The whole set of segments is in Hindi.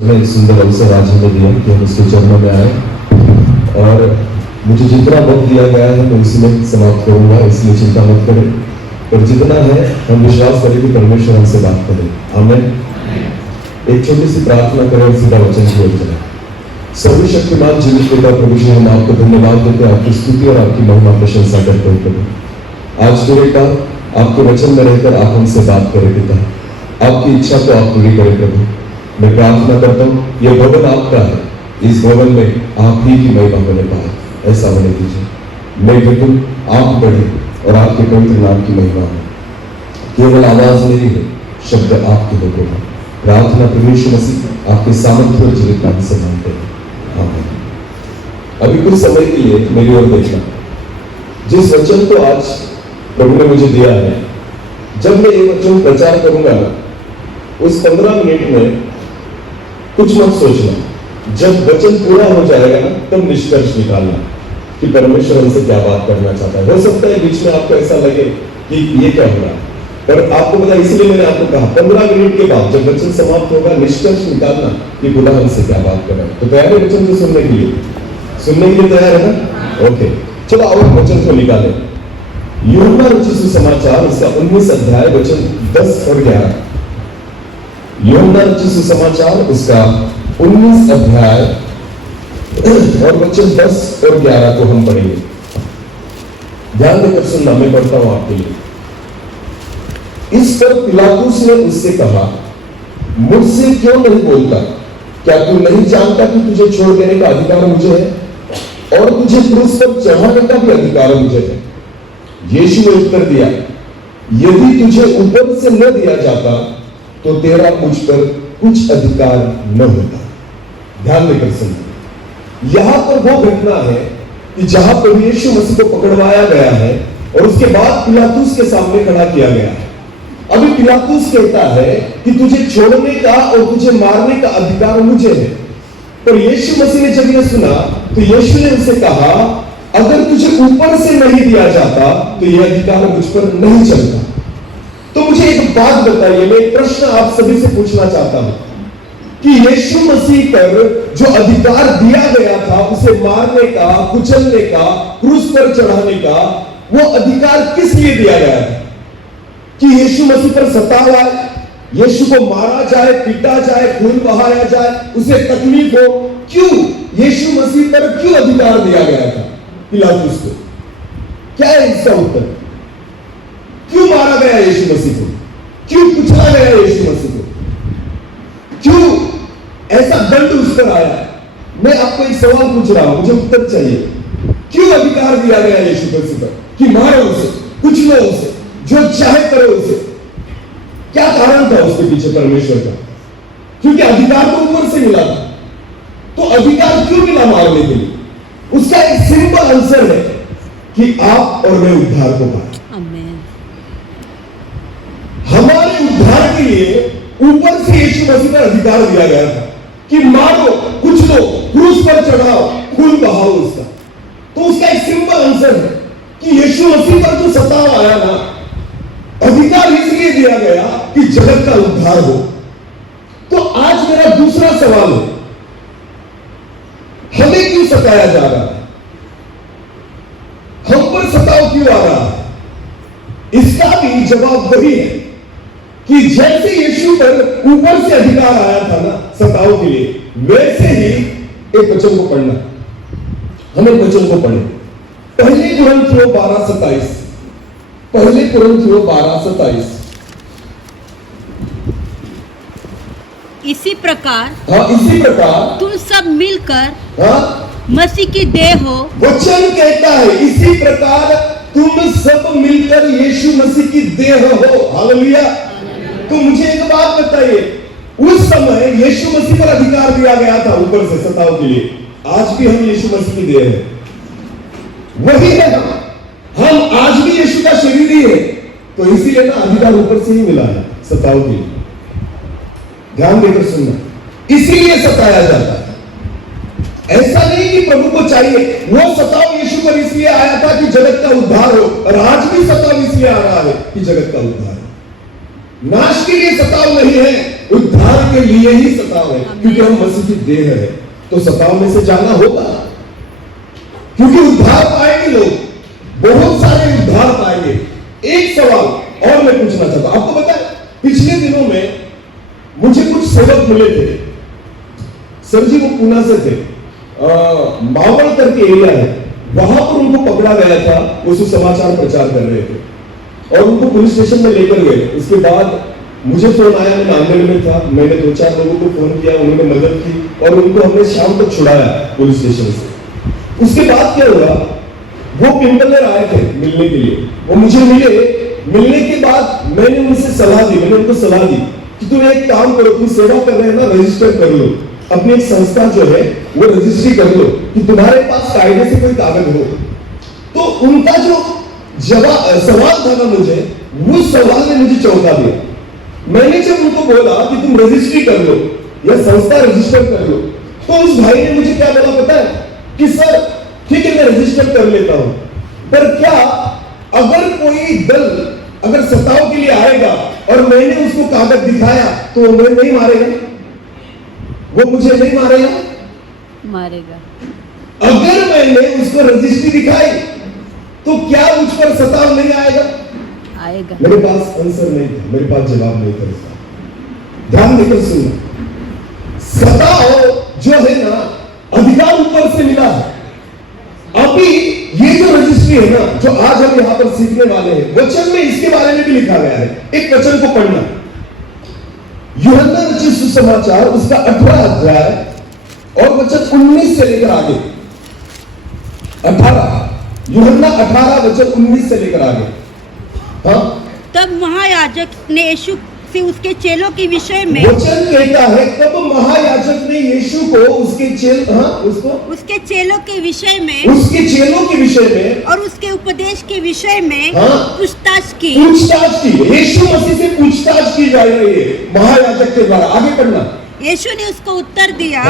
एक सुंदर अवसर आज हमें दिया कि हम उसके चरणों में आए और मुझे जितना वक्त दिया गया है मैं उसी में समाप्त करूंगा, इसलिए चिंता मत करें। पर जितना है हम विश्वास करें कि परमेश्वर हमसे बात करें। आमीन। एक छोटी सी प्रार्थना करें और सीधा वचन की ओर चलें। सर्वशक्तिमान जीवित पिता प्रभु जी, हम आपको धन्यवाद देते हैं, आपकी स्तुति और आपकी महिमा प्रशंसा करते हैं प्रभु। आज फिर एक बार आपके वचन में रहकर आप हमसे बात करें पिता, आपकी इच्छा को आप पूरी करें प्रभु। मैं प्रार्थना करता हूँ यह भवन आपका है, इस भवन में आप ही की महिमा होने पाए, ऐसा होने दीजिए। मैं बिल्कुल आप बढ़े और आपके पवित्र नाम की महिमा हो। केवल आवाज मेरी हो, शब्द आपके होते हैं। प्रार्थना परमेश्वर मसीह आपके सामर्थ्य और जीवित नाम से मांगते हैं। आमीन। अभी कुछ समय के लिए मेरी ओर देखना। जिस वचन को आज प्रभु ने मुझे दिया है, जब मैं ये वचन प्रचार करूंगा ना, उस 15 मिनट में कुछ मत सोचना। जब वचन पूरा हो जाएगा ना, तब निष्कर्ष निकालना कि परमेश्वर हमसे क्या बात करना चाहता है। हो सकता है बीच में आपको ऐसा लगे कि ये क्या हो रहा है, पर आपको पता, इसलिए मैंने आपको कहा 15 मिनट के बाद जब वचन समाप्त होगा, निष्कर्ष निकालना कि खुदा हमसे क्या बात कर रहा है। तो तैयार है वचन को सुनने के लिए? सुनने के लिए तैयार है ना? ओके, चलो आओ वचन को निकालें। यूहन्ना रचित सुसमाचार उसका 19 अध्याय वचन 10 और 11। यूहन्ना रचित सुसमाचार उसका 19 अध्याय और वचन 10 और 11 को हम पढ़ेंगे। ध्यान देकर सुनना, मैं पढ़ता हूं आपके लिए। इस पर पिलातुस ने उससे कहा, मुझसे क्यों नहीं बोलता? क्या तू नहीं जानता कि तुझे छोड़ देने का अधिकार मुझे है और तुझे क्रूस पर चढ़ाने का भी अधिकार मुझे है? यीशु ने उत्तर दिया, यदि तुझे ऊपर से न दिया जाता तो तेरा मुझ पर कुछ अधिकार न होता। ध्यान देकर सुनिए। यहां पर वो घटना है कि जहां पर यीशु मसीह को पकड़वाया गया है और उसके बाद पिलातुस के सामने खड़ा किया गया है। अभी पिलातुस कहता है कि तुझे छोड़ने का और तुझे मारने का अधिकार मुझे है। पर यीशु मसीह ने जब यह सुना तो यीशु ने उसे कहा, अगर तुझे ऊपर से नहीं दिया जाता तो यह अधिकार मुझ पर नहीं चलता। तो मुझे एक बात बताइए, मैं एक प्रश्न आप सभी से पूछना चाहता हूं कि यीशु मसीह पर जो अधिकार दिया गया था, उसे मारने का, कुचलने का, क्रूस पर चढ़ाने का, वो अधिकार किस लिए दिया गया था? कि यीशु मसीह पर सताव आए, यीशु को मारा जाए, पीटा जाए, खून बहाया जाए, उसे तकलीफ हो। क्यों यीशु मसीह पर क्यों अधिकार दिया गया था पिलातुस को? क्या है इसका उत्तर? क्यों मारा गया यीशु मसीह को? क्यों कुचला गया यीशु मसीह को? क्यों ऐसा दंड उस पर आया? मैं आपको एक सवाल पूछ रहा हूं, मुझे उत्तर चाहिए। क्यों अधिकार दिया गया यीशु मसीह पर कि मारो उसे, कुचलो उसे, जो चाहे करो उसे? क्या कारण था उसके पीछे परमेश्वर का? क्योंकि अधिकार तो ऊपर से मिला था। तो अधिकार क्यों मिला मारने के लिए? उसका एक सिंपल आंसर है कि आप और मैं उद्धार को पाए। हमारे उद्धार के लिए ऊपर से यीशु मसीह पर अधिकार दिया गया था कि मारो, कुचलो, क्रूस पर चढ़ाओ, खून बहाओ उसका। तो उसका एक सिंपल आंसर है कि यीशु मसीह पर जो सताव आया ना, अधिकार इसलिए दिया गया कि जगत का उद्धार हो। तो आज मेरा दूसरा सवाल है, हमें क्यों सताया जा रहा है? हम पर सताव क्यों आ रहा है? इसका भी जवाब वही है कि जैसे यीशु पर ऊपर से अधिकार आया था ना सताव के लिए, वैसे ही एक वचन को पढ़ना। हमें वचन को पढ़े। पहले कुरिन्थियों 12:27। पहले कुरिन्थियों 12:27। इसी प्रकार, हाँ, इसी प्रकार तुम सब मिलकर, हाँ, मसीह की देह हो। वचन कहता है इसी प्रकार तुम सब मिलकर यीशु मसीह की देह हो। हालेलुया। तो मुझे एक बात बताइए, उस समय यीशु मसीह पर अधिकार दिया गया था ऊपर से सताव के लिए। आज भी हम यीशु मसीह की देह है, वही है हम आज भी यीशु का शरीर ही है। तो इसीलिए ना अधिकार ऊपर से ही मिला है सताव के लिए। ध्यान देकर सुनना, इसीलिए सताया जाता है। ऐसा नहीं कि प्रभु को चाहिए, वो सताव यीशु पर इसलिए आया था कि जगत का उद्धार हो, और आज भी सताव इसलिए आ रहा है कि जगत का उद्धार हो। नाश के लिए सताव नहीं है, उद्धार के लिए ही सताव है, क्योंकि हम मसीह की देह है, तो सताव में से जाना होगा, क्योंकि उद्धार पाएंगे लोग, बहुत सारे उद्धार पाएंगे। एक सवाल और मैं पूछना चाहता हूं, आपको पता है पिछले दिनों में मुझे कुछ सेवक मिले थे, सर जी वो पूना से थे, मावल करके एरिया है, वहां पर उनको पकड़ा गया था, वो सुसमाचार प्रचार कर रहे थे और उनको पुलिस स्टेशन में लेकर गए। उसके बाद मुझे फोन आया, मैं नांदेड़ में था, मैंने 2-4 लोगों को फोन किया, उन्होंने मदद की और उनको हमने शाम तक छुड़ाया पुलिस स्टेशन से। उसके बाद क्या हुआ, वो पिंपलर आए थे मिलने के लिए, वो मुझे मिलने के बाद मैंने उनसे सलाह दी, मैंने उनको सलाह दी कि तुम एक काम करो, तुम सेवा कर रहे हैं ना, रजिस्टर कर लो, अपनी एक संस्था जो है वो रजिस्ट्री कर लो कि तुम्हारे पास कायदे से कोई कागज हो। तो उनका जो सवाल था ना मुझे, वो सवाल ने मुझे चौंका दिया। मैंने जब उनको बोला कि तुम रजिस्ट्री कर लो या संस्था रजिस्टर कर लो, तो उस भाई ने मुझे क्या बोला पता है कि सर ठीक है मैं रजिस्टर कर लेता हूं, पर क्या अगर कोई दल अगर सताव के लिए आएगा और मैंने उसको कागज दिखाया तो वो मुझे नहीं मारेगा, वो मुझे नहीं मारेगा। अगर मैंने उसको रजिस्ट्री दिखाई तो क्या मुझ पर सताव नहीं आएगा? मेरे पास आंसर नहीं था, मेरे पास जवाब नहीं था इसका। ध्यान देकर सुनना, सताव जो है ना अधिकार ऊपर से मिला है। अभी ये जो रजिस्ट्री है ना, जो आज हम यहां पर सीखने वाले हैं, वचन में इसके बारे में भी लिखा गया है। एक वचन को पढ़ना, यूहन्ना रचित सुसमाचार उसका 18 अध्याय और वचन 19 से लेकर आगे। 18 यूहन्ना 18 वचन 19 से लेकर आगे। हाँ, तब महायाजक ने यीशु से उसके चेलों के विषय में, वचन कहता है तब महायाजक ने यीशु को उसके चेलों के विषय में, उसके चेलों के विषय में और उसके उपदेश के विषय में पूछताछ की। यीशु मसीह से पूछताछ की जा रही है महायाजक के द्वारा। आगे पढ़ना। यीशु ने उसको उत्तर दिया,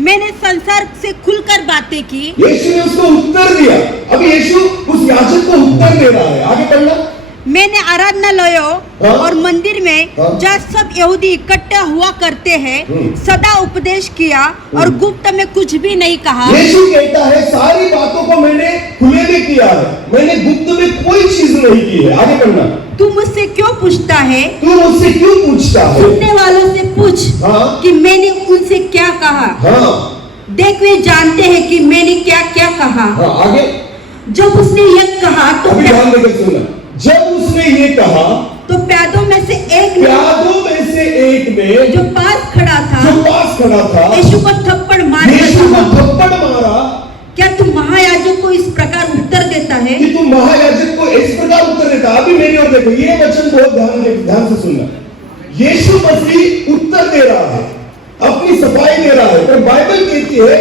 मैंने संसार से खुलकर बातें की। यीशु ने उसको उत्तर दिया। अब यीशु उस याजक को उत्तर दे रहा है। आगे पढ़ना। मैंने आराधनालयों और मंदिर में जहाँ सब यहूदी इकट्ठा हुआ करते हैं सदा उपदेश किया और गुप्त में कुछ भी नहीं कहा। यीशु कहता है सारी बातों को मैंने खुले में किया है, मैंने गुप्त में कोई चीज नहीं की है। आगे पढ़ना। तू मुझसे क्यों पूछता है? तू मुझसे क्यों पूछता है? सुनने वालों से पूछ कि मैंने उनसे क्या कहा। देख वे जानते हैं कि मैंने क्या क्या कहा। आगे। जब उसने यह कहा तो ध्यान देकर सुनना। जब उसने ये कहा तो प्यादों में से एक में जो पास खड़ा था यीशु को थप्पड़ मारा। क्या तुम महायाजक को इस प्रकार उत्तर देता है? कि तुम महायाजक को इस प्रकार उत्तर देता। अभी मेरी ओर देखो, ये वचन बहुत ध्यान से सुनना। यीशु मसीह उत्तर दे रहा है, अपनी सफाई दे रहा है, पर बाइबल कहती है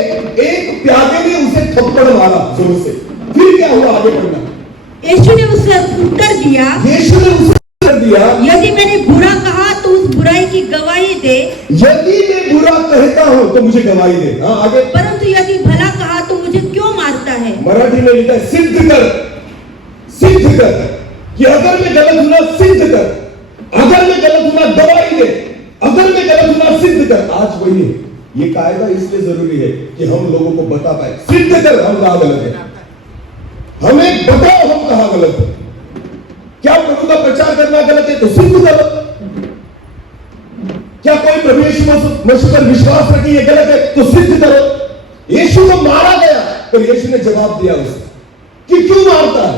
एक प्यादे ने उसे थप्पड़ मारा जोर से। फिर क्या हुआ? आगे पढ़ना। यीशु ने उसे उत्तर दिया, यदि मैंने बुरा कहा तो उस बुराई की गवाही दे। यदि मैं बुरा कहता हूं तो मुझे गवाही दे। आगे। परंतु यदि भला कहा तो मुझे क्यों मारता है? मराठी में लिखा है सिद्ध कर कि अगर मैं गलत हुआ सिद्ध कर, अगर मैं गलत हुआ गवाही दे, अगर मैं गलत हुआ सिद्ध कर। आज वही है, ये कायदा इसलिए जरूरी है कि हम लोगों को बता पाए। सिद्ध कर हम कहा गलत है, हमें बताओ हम कहा गलत है। क्या प्रभु का प्रचार करना गलत है तो सिद्ध करो। क्या कोई प्रभु यीशु मसीह पर विश्वास रखी है गलत है तो सिद्ध करो। यीशु को मारा गया तो यीशु ने जवाब दिया उसे कि क्यों मारता है।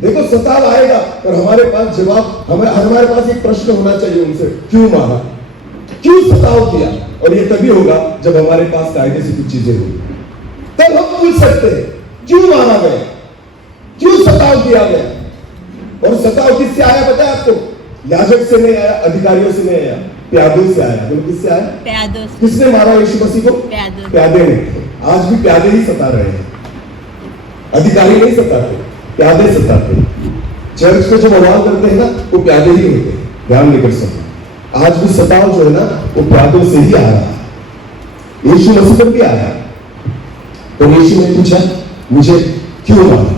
देखो सताव आएगा और हमारे पास जवाब, हमारे पास एक प्रश्न होना चाहिए उनसे, क्यों मारा, क्यों सताव किया। और ये तभी होगा जब हमारे पास कायदे से कुछ चीजें होंगी, तब हम पूछ सकते हैं क्यों मारा गया, क्यों सताव किया गया। और सताव किससे आया पता है आपको? याजक से नहीं आया, अधिकारियों से नहीं आया, प्यादों से आया। बोलो किससे आया? प्यादों से। किसने मारा यीशु मसीह को? प्यादे ने। आज भी प्यादे ही सता रहे हैं, अधिकारी नहीं सताते, प्यादे सताते। चर्च को जब आवाज करते हैं ना वो प्यादे ही होते हैं। ध्यान लेकर सुनो, आज भी सताव जो है ना वो प्यादों से ही आ रहा है। यीशु मसीह पर भी आया तो यीशु ने पूछा मुझे क्यों मारा?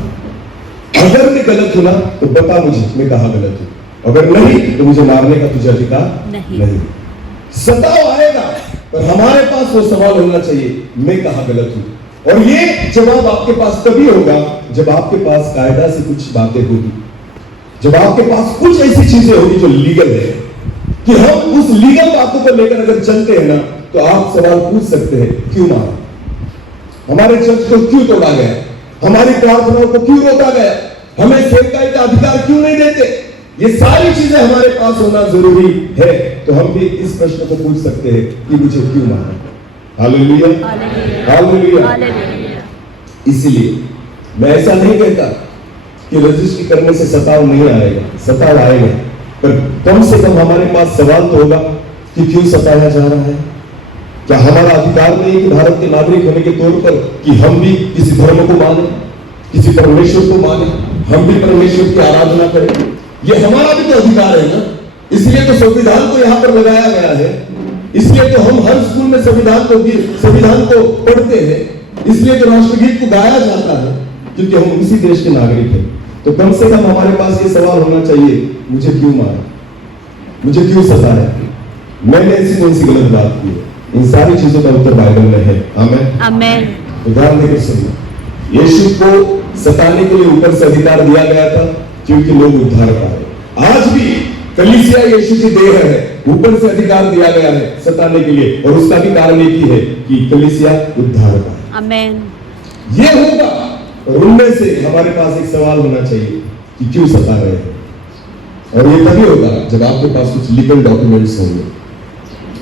अगर मैं गलत हूं ना तो बता मुझे, मैं कहा गलत हूं। अगर नहीं तो मुझे मारने का तुझे अधिकार नहीं। सताव आएगा, पर हमारे पास वो सवाल होना चाहिए, मैं कहां गलत हूं? और ये जवाब आपके पास तभी होगा जब आपके पास कायदा से कुछ बातें होगी, जब आपके पास कुछ ऐसी चीजें होगी जो लीगल है, कि हम उस लीगल बातों को लेकर अगर चलते हैं ना, तो आप सवाल पूछ सकते हैं, क्यों मारा? हमारे चर्च को क्यों तोड़ा गया? हमारी प्रार्थनाओं को क्यों रोका गया? हमें सेवकाई का अधिकार क्यों नहीं देते? ये सारी चीजें हमारे पास होना जरूरी है, तो हम भी इस प्रश्न को पूछ सकते हैं कि मुझे क्यों मारा? Hallelujah, hallelujah. इसलिए मैं ऐसा नहीं कहता कि रजिस्ट्री करने से सताव नहीं आएगा, सताव आएगा, पर कम से कम हमारे पास सवाल तो होगा कि क्यों सताया जा रहा है? क्या हमारा अधिकार नहीं है कि भारत के नागरिक होने के तौर पर कि हम भी किसी धर्म को माने, किसी परमेश्वर को माने, हम भी परमेश्वर की आराधना करें? ये हमारा भी तो अधिकार है ना। इसलिए तो संविधान को यहाँ पर लगाया गया है, इसलिए तो हम हर स्कूल में संविधान को पढ़ते हैं, इसलिए तो राष्ट्रगीत को गाया जाता है, क्योंकि हम इसी देश के नागरिक हैं। तो कम से कम हमारे पास ये सवाल होना चाहिए, मुझे क्यों मारा, मुझे क्यों सताया, मैंने ऐसी कौन सी गलत बात की? इन सारी चीजों का उत्तर बाइबल में है। आमेन, आमेन। उदाहरण देकर सुनिए, यीशु को सताने के लिए ऊपर से अधिकार दिया गया था, क्योंकि लोग उद्धार पाए। आज भी कलीसिया यीशु की देह है, ऊपर से अधिकार दिया गया है सताने के लिए, और उसका भी कारण एक ही है कि कलीसिया उद्धार पाए। आमेन। ये होगा, और उनमें से हमारे पास एक सवाल होना चाहिए कि क्यों सता रहे हैं? और ये तभी होगा जब आपके पास कुछ लीगल डॉक्यूमेंट्स होंगे,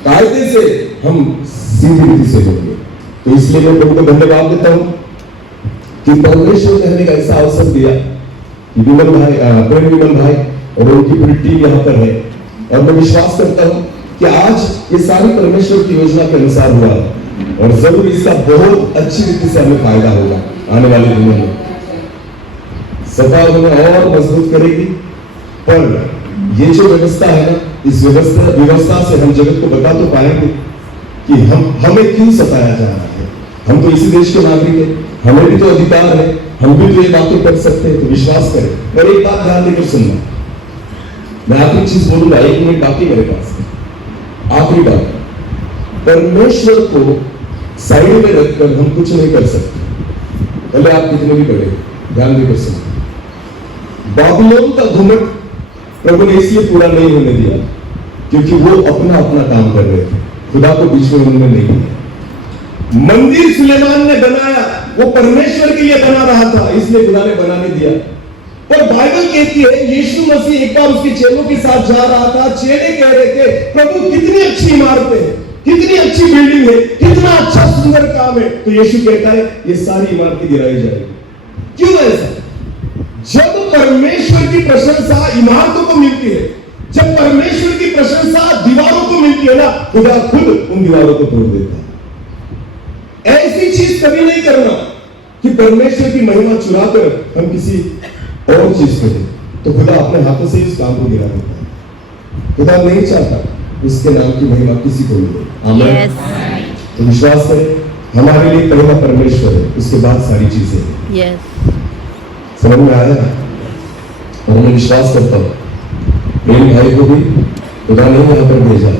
कायदे से हम सीधी रीति से होंगे। तो इसलिए मैं प्रभु को धन्यवाद देता हूं कि परमेश्वर ने हमें ऐसा अवसर दिया कि विमल भाई, प्रेम विमल भाई और उनकी पूरी टीम यहाँ पर है, और मैं विश्वास करता हूं कि आज ये सारी परमेश्वर की योजना के अनुसार हुआ है, और जरूर इसका बहुत अच्छी रीति से हमें फायदा होगा आने वाले दिनों में। सभा हमें और मजबूत करेगी, पर ये जो व्यवस्था है ना, इस व्यवस्था से हम जगत को बता तो पाएंगे कि हमें क्यों सताया जा रहा है। हम तो इसी देश के नागरिक हैं, हमें भी तो अधिकार है, हम भी तो ये बातें कर सकते हैं, तो विश्वास करें। और एक बात ध्यान देकर सुनना, मैं आखिरी चीज बोलूंगा, 1 मिनट बाकी मेरे पास। आखिरी बात, परमेश्वर को साइड में रखकर हम कुछ नहीं कर सकते, भले आप कितने भी बड़े। ध्यान देकर सुनो, बाबिलोन का घुमट प्रभु ने इसलिए पूरा नहीं होने दिया क्योंकि वो अपना अपना काम कर रहे थे, खुदा को बीच में उन्होंने नहीं दिया। मंदिर सुलेमान ने बनाया, वो परमेश्वर के लिए बना रहा था, इसलिए खुदा ने बनाने दिया। पर बाइबल कहती है यीशु मसीह एक बार उसके चेलों के साथ जा रहा था, चेले कह रहे थे, प्रभु कितनी अच्छी इमारतें हैं, कितनी अच्छी बिल्डिंग है, कितना अच्छा सुंदर काम है। तो यीशु कहता है ये सारी इमारतें गिराई जाएगी। क्यों ऐसा? जब परमेश्वर की प्रशंसा इमारतों को मिलती है, जब परमेश्वर की प्रशंसा दीवारों को मिलती है ना, खुदा खुद उन दीवारों को तोड़ देता है। ऐसी चीज कभी नहीं करना कि परमेश्वर की महिमा चुराकर हम किसी और चीज करें, तो खुदा अपने हाथों से इस काम को गिरा देता है। खुदा नहीं चाहता उसके नाम की महिमा किसी को मिले। आमीन। तो विश्वास करें, हमारे लिए पहला परमेश्वर है, उसके बाद सारी चीजें हैं। समझ में आया ना? और मैं विश्वास करता हूँ प्रेम भाई को भी खुदा ने यहाँ पर भेजा,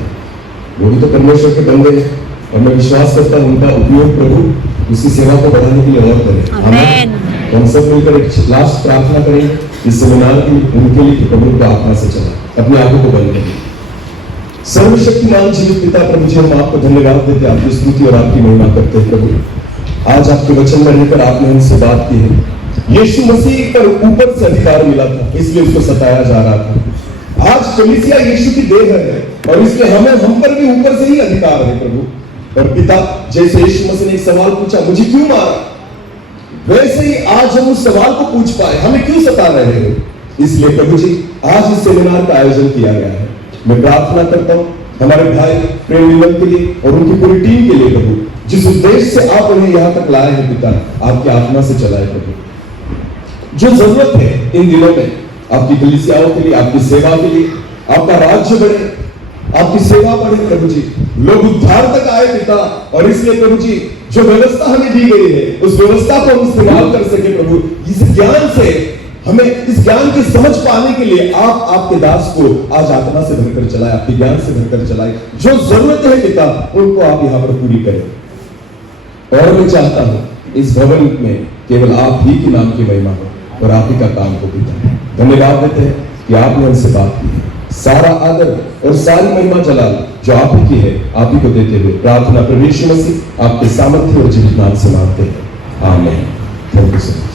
वो भी तो परमेश्वर के बंदे हैं, और मैं विश्वास करता हूँ उनका उपयोग प्रभु उसकी सेवा को बढ़ाने के लिए और करे। आमीन। तो हम सब मिलकर एक लास्ट प्रार्थना करेंगे इस सेमिनार की, उनके लिए कि प्रभु को आत्मा से चला, अपने आंखों को बंद करें। सर्वशक्तिमान जीवित पिता प्रभु जी, हम आपको धन्यवाद देते, आपकी स्तुति और आपकी महिमा करते हैं। प्रभु आज आपके वचन में रहकर आपने हमसे बात की है, यीशु मसीह पर ऊपर से अधिकार मिला था, इसलिए उसको सताया जा रहा था। आज कलीसिया यीशु की देह है, और इसलिए हम पर भी ऊपर से ही अधिकार है प्रभु। और पिता, जैसे यीशु मसीह ने एक सवाल पूछा, मुझे क्यों मारा, वैसे ही आज हम उस सवाल को पूछ पाए, हमें क्यों सता रहे हो। इसलिए प्रभु जी आज इस सेमिनार का आयोजन किया गया है। मैं प्रार्थना करता हूँ हमारे भाई प्रेम विमल के लिए और उनकी पूरी टीम के लिए प्रभु, जिस उद्देश्य से आप उन्हें यहाँ तक लाए हैं पिता, आपकी आत्मा से चलाए प्रभु। जो जरूरत है इन दिनों में आपकी कलीसियाओं के लिए, आपकी सेवा के लिए, आपका राज्य बढ़े, आपकी सेवा बढ़े प्रभु जी, लोग उद्धार तक आए पिता। और इसलिए प्रभु जी जो व्यवस्था हमें दी गई है, उस व्यवस्था को हम इस्तेमाल कर सके प्रभु, इस ज्ञान से हमें इस ज्ञान की समझ पाने के लिए आप आपके दास को आज आत्मा से भरकर चलाए, आपके ज्ञान से भरकर चलाए। जो जरूरत है पिता उनको आप यहां पर पूरी करें। और मैं चाहता हूं इस भवन में केवल आप ही के नाम की महिमा हो और आप ही का काम हो पिता। धन्यवाद देते हैं कि आपने हमसे बात की है। सारा आदर और सारी महिमा जलाल जो आप ही की है, आप ही को देते हुए प्रार्थना प्रभु यीशु मसीह आपके सामर्थ्य और जीवित नाम से मांगते हैं। आमीन। Thank you so much.